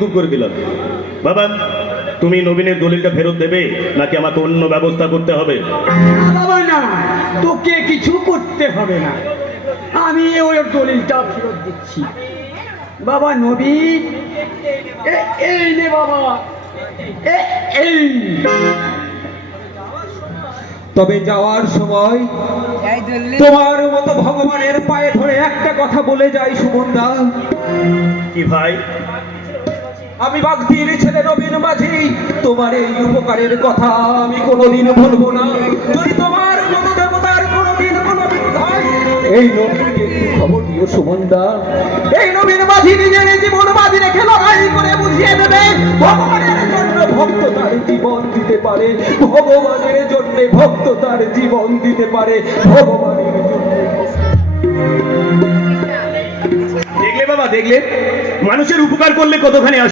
খুব করে দিলাম। বাবা, তুমি নবীনের দলিলটা ফেরত দেবে নাকি আমাকে অন্য ব্যবস্থা করতে হবে? না বাবা, না, তোকে কিছু করতে হবে না, আমি ওই দলিলটা ফেরত দিচ্ছি। বাবা নবী, এই নে বাবা, এই। তবে যাওয়ার সময় তোমার মতো ভগবানের পায়ে ধরে একটা কথা বলে যাই সুমনদা। কি ভাই? আমি বাগদির ছেলে নবীন মাঝি, তোমার এই উপকারের কথা আমি কোনোদিন ভুলবো না। যদি তোমার মতো দেবতার কোনোদিন কোনো বিপদ হয়, এই নবীনকে খবর দিও সুমনদা। এই নবীন মাঝি নিজের জীবন বাজি রেখে লড়াই করে বুঝিয়ে দেবে ভগবানের জন্য ভক্ত তার জীবন দিতে পারে, ভগবানের জন্য ভক্ত তার জীবন দিতে পারে, ভগবানের জন্য। দেখলে বাবা, দেখলে মানুষের উপকার করলে কতখানি